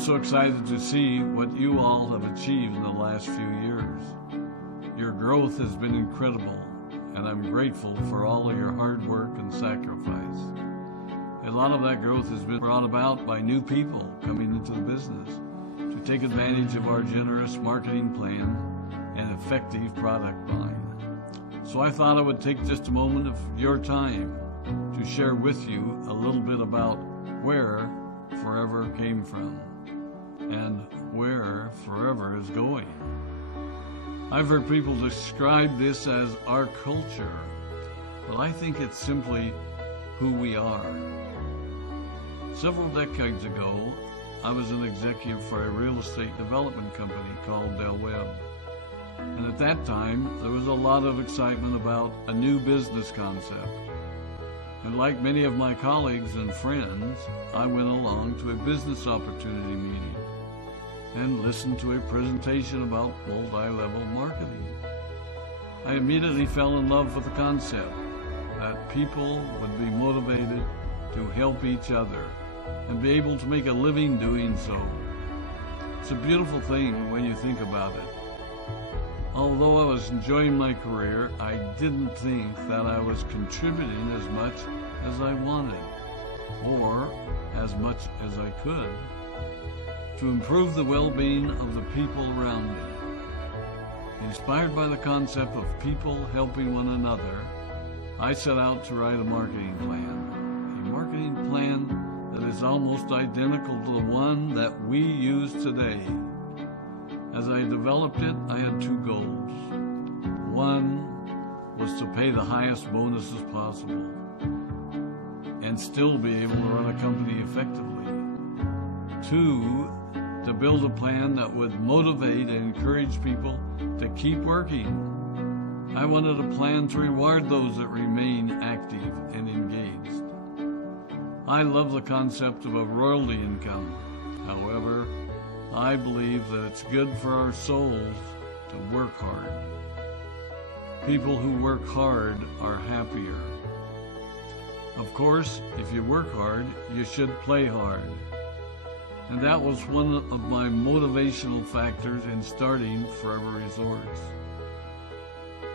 so excited to see what you all have achieved in the last few years. Your growth has been incredible, and I'm grateful for all of your hard work and sacrifice. A lot of that growth has been brought about by new people coming into the business to take advantage of our generous marketing plan and effective product line. So I thought I would take just a moment of your time to share with you a little bit about where Forever came from and where Forever is going. I've heard people describe this as our culture, but I think it's simply who we are. Several decades ago, I was an executive for a real estate development company called Del Webb. And at that time, there was a lot of excitement about a new business concept. And like many of my colleagues and friends, I went along to a business opportunity meeting and listened to a presentation about multi-level marketing. I immediately fell in love with the concept that people would be motivated to help each other and be able to make a living doing so. It's a beautiful thing when you think about it. Although I was enjoying my career, I didn't think that I was contributing as much as I wanted, or as much as I could, to improve the well-being of the people around me. Inspired by the concept of people helping one another, I set out to write a marketing plan that is almost identical to the one that we use today. As I developed it, I had two goals. One was to pay the highest bonuses possible and still be able to run a company effectively. Two, to build a plan that would motivate and encourage people to keep working. I wanted a plan to reward those that remain active and engaged. I love the concept of a royalty income. However, I believe that it's good for our souls to work hard. People who work hard are happier. Of course, if you work hard, you should play hard. And that was one of my motivational factors in starting Forever Resorts.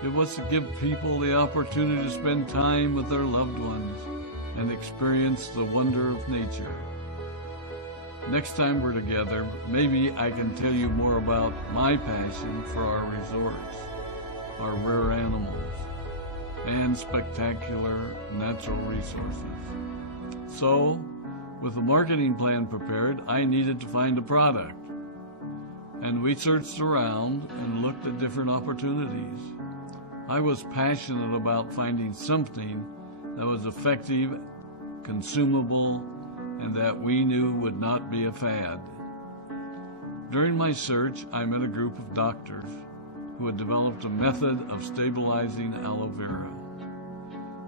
It was to give people the opportunity to spend time with their loved ones and experience the wonder of nature. Next time we're together, maybe I can tell you more about my passion for our resorts, our rare animals, and spectacular natural resources. So, with the marketing plan prepared, I needed to find a product. And we searched around and looked at different opportunities. I was passionate about finding something that was effective, consumable, and that we knew would not be a fad. During my search, I met a group of doctors who had developed a method of stabilizing aloe vera.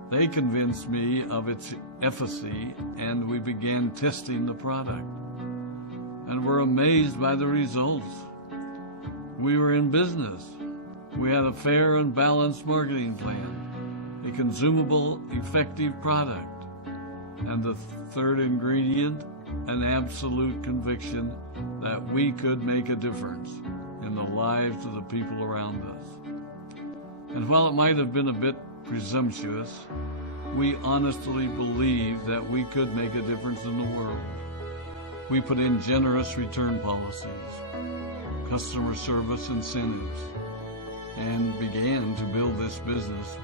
They convinced me of its efficacy, and we began testing the product, and were amazed by the results. We were in business. We had a fair and balanced marketing plan, a consumable, effective product, and the third ingredient, an absolute conviction that we could make a difference in the lives of the people around us. And while it might have been a bit presumptuous, we honestly believed that we could make a difference in the world. We put in generous return policies, customer service incentives, and began to build this business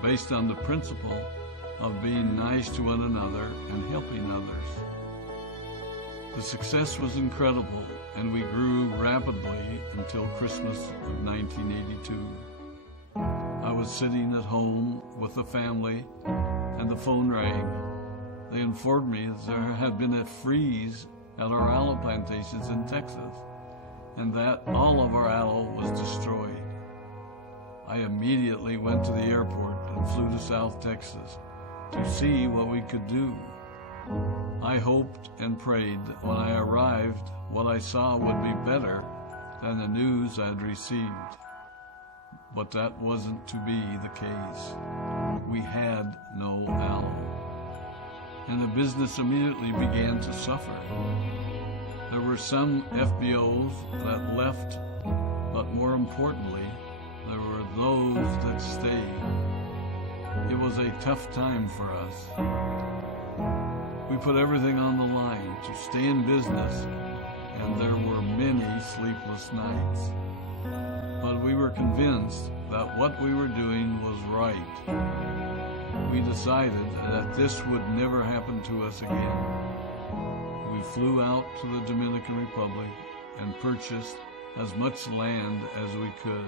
based on the principle of being nice to one another and helping others. The success was incredible, and we grew rapidly until Christmas of 1982. I was sitting at home with the family, and the phone rang. They informed me that there had been a freeze at our aloe plantations in Texas, and that all of our aloe was destroyed. I immediately went to the airport and flew to South Texas to see what we could do. I hoped and prayed that when I arrived, what I saw would be better than the news I'd received. But that wasn't to be the case. We had no aloe, and the business immediately began to suffer. There were some FBOs that left, but more importantly, there were those that stayed. It was a tough time for us. We put everything on the line to stay in business, and there were many sleepless nights. But we were convinced that what we were doing was right. We decided that this would never happen to us again. We flew out to the Dominican Republic and purchased as much land as we could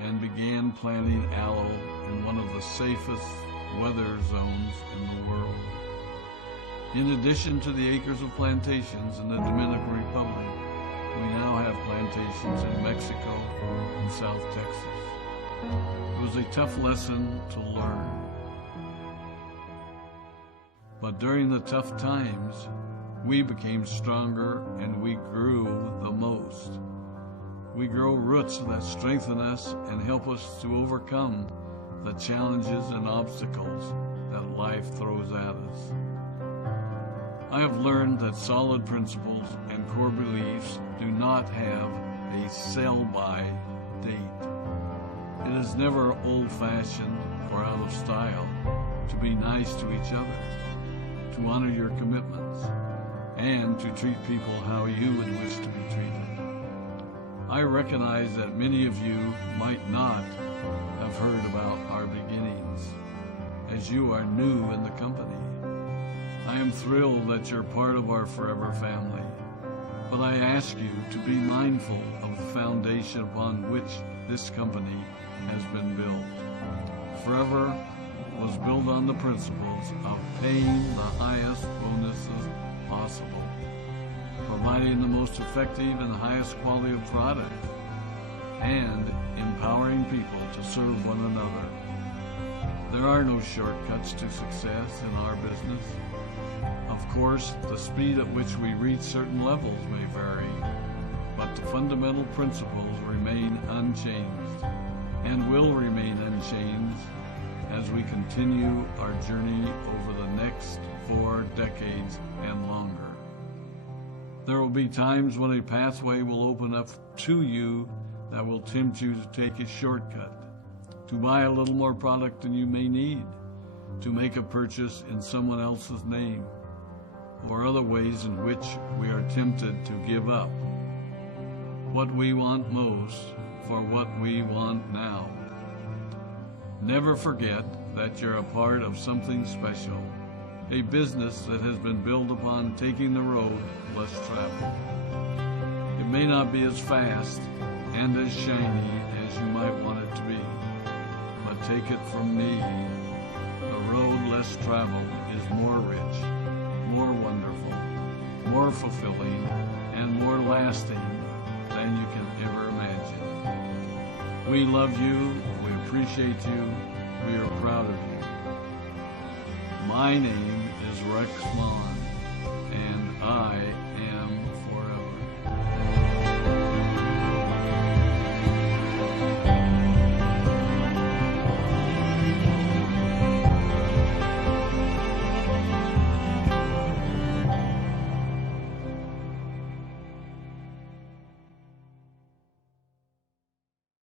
and began planting aloe in one of the safest weather zones in the world. In addition to the acres of plantations in the Dominican Republic, we now have plantations in Mexico and South Texas. It was a tough lesson to learn. But during the tough times, we became stronger and we grew the most. We grow roots that strengthen us and help us to overcome the challenges and obstacles that life throws at us. I have learned that solid principles and core beliefs do not have a sell-by date. It is never old-fashioned or out of style to be nice to each other, to honor your commitments, and to treat people how you would wish to be treated. I recognize that many of you might not have heard about our beginnings, as you are new in the company. I am thrilled that you're part of our forever family, but I ask you to be mindful of the foundation upon which this company has been built. Forever was built on the principles of paying the highest bonuses possible, providing the most effective and highest quality of product, and empowering people to serve one another. There are no shortcuts to success in our business. Of course, the speed at which we reach certain levels may vary, but the fundamental principles remain unchanged and will remain unchanged as we continue our journey over the next 4 decades and longer. There will be times when a pathway will open up to you that will tempt you to take a shortcut, to buy a little more product than you may need, to make a purchase in someone else's name, or other ways in which we are tempted to give up what we want most for what we want now. Never forget that you're a part of something special, a business that has been built upon taking the road less traveled. It may not be as fast and as shiny as you might want it to be, but take it from me, the road less traveled is more rich, more wonderful, more fulfilling, and more lasting than you can ever imagine. We love you, we appreciate you, we are proud of you. My name is Rex and I am